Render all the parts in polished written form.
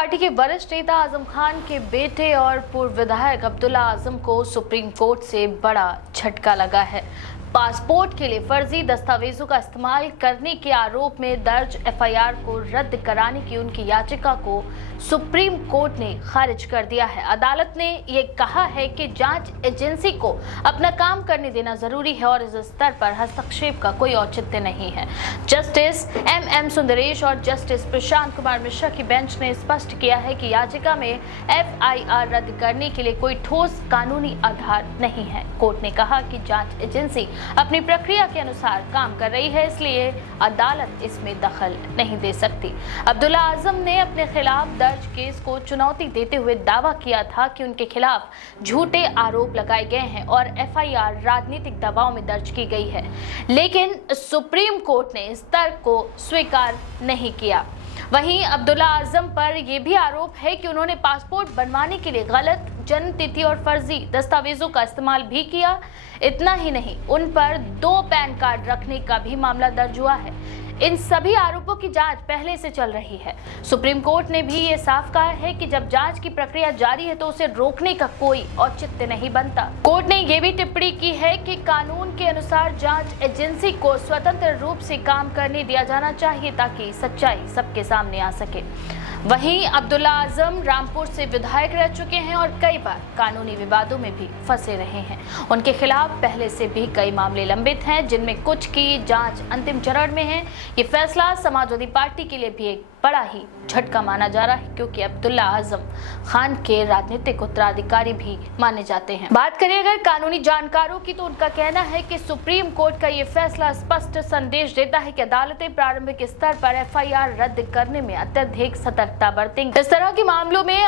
Party के वरिष्ठ नेता आजम खान के बेटे और पूर्व विधायक अब्दुल्ला आजम को सुप्रीम कोर्ट से बड़ा झटका लगा है। पासपोर्ट के लिए फर्जी दस्तावेजों का इस्तेमाल करने के आरोप में दर्ज एफआईआर को रद्द कराने की उनकी याचिका को सुप्रीम कोर्ट ने खारिज कर दिया है। अदालत ने ये कहा है कि जांच एजेंसी को अपना काम करने देना जरूरी है और इस स्तर पर हस्तक्षेप का कोई औचित्य नहीं है। जस्टिस एम सुंदरेश और जस्टिस प्रशांत कुमार मिश्रा की बेंच ने स्पष्ट किया है कि याचिका में एफआईआर रद्द करने के लिए कोई ठोस कानूनी आधार नहीं है। कोर्ट ने कहा कि जांच एजेंसी अपनी प्रक्रिया के अनुसार काम कर रही है, इसलिए अदालत इसमें दखल नहीं दे सकती। अब्दुल्ला आजम ने अपने खिलाफ दर्ज केस को चुनौती देते हुए दावा किया था कि उनके खिलाफ झूठे आरोप लगाए गए हैं और एफआईआर राजनीतिक दबाव में दर्ज की गई है, लेकिन सुप्रीम कोर्ट ने इस तर्क को स्वीकार नहीं किया। वहीं अब्दुल्ला आजम पर यह भी आरोप है कि उन्होंने पासपोर्ट बनवाने के लिए गलत जन्म तिथि और फर्जी दस्तावेजों का इस्तेमाल भी किया। इतना ही नहीं, उन पर 2 पैन कार्ड रखने का भी मामला दर्ज हुआ है। इन सभी आरोपों की जांच पहले से चल रही है। सुप्रीम कोर्ट ने भी ये साफ कहा है कि जब जांच की प्रक्रिया जारी है तो उसे रोकने का कोई औचित्य नहीं बनता। कोर्ट ने ये भी टिप्पणी की है कि कानून के अनुसार जांच एजेंसी को स्वतंत्र रूप से काम करने दिया जाना चाहिए ताकि सच्चाई सबके सामने आ सके। वहीं अब्दुल्ला आजम रामपुर से विधायक रह चुके हैं और कई बार कानूनी विवादों में भी फंसे रहे हैं। उनके खिलाफ पहले से भी कई मामले लंबित हैं, जिनमें कुछ की जांच अंतिम चरण में है। ये फैसला समाजवादी पार्टी के लिए भी एक बड़ा ही झटका माना जा रहा है, क्योंकि अब्दुल्ला आजम खान के राजनीतिक उत्तराधिकारी भी माने जाते हैं। बात करें अगर कानूनी जानकारों की, तो उनका कहना है कि सुप्रीम कोर्ट का ये फैसला स्पष्ट संदेश देता है कि अदालतें प्रारंभिक स्तर पर एफआईआर रद्द करने में अत्यधिक सतर्कता बरतेंगी। इस तरह के मामलों में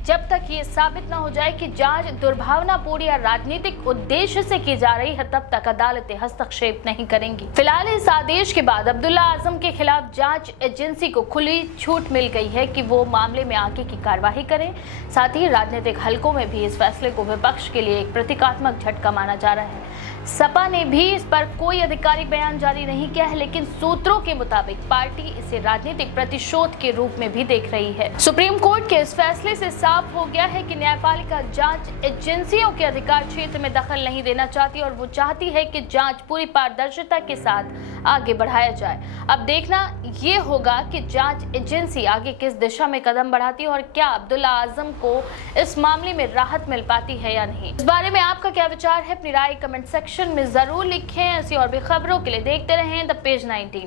जब तक ये साबित न हो जाए कि जांच दुर्भावनापूर्ण या राजनीतिक उद्देश्य से की जा रही है, तब तक अदालतें हस्तक्षेप नहीं करेंगी। फिलहाल इस आदेश के बाद अब्दुल्ला आजम के खिलाफ जांच एजेंसी को खुली छूट मिल गई है कि वो मामले में आगे की कार्यवाही करें। साथ ही राजनीतिक हलकों में भी इस फैसले को विपक्ष के लिए एक प्रतीकात्मक झटका माना जा रहा है। सपा ने भी इस पर कोई आधिकारिक बयान जारी नहीं किया है, लेकिन सूत्रों के मुताबिक पार्टी इसे राजनीतिक प्रतिशोध के रूप में भी देख रही है। सुप्रीम कोर्ट के इस फैसले से साफ हो गया है कि न्यायपालिका जांच एजेंसियों के अधिकार क्षेत्र में दखल नहीं देना चाहती और वो चाहती है कि जांच पूरी पारदर्शिता के साथ आगे बढ़ाया जाए। अब देखना ये होगा कि जांच एजेंसी आगे किस दिशा में कदम बढ़ाती है और क्या अब्दुल्ला आजम को इस मामले में राहत मिल पाती है या नहीं। इस बारे में आपका क्या विचार है, अपनी राय कमेंट सेक्शन में जरूर लिखें। ऐसी और भी खबरों के लिए देखते रहें द पेज 19।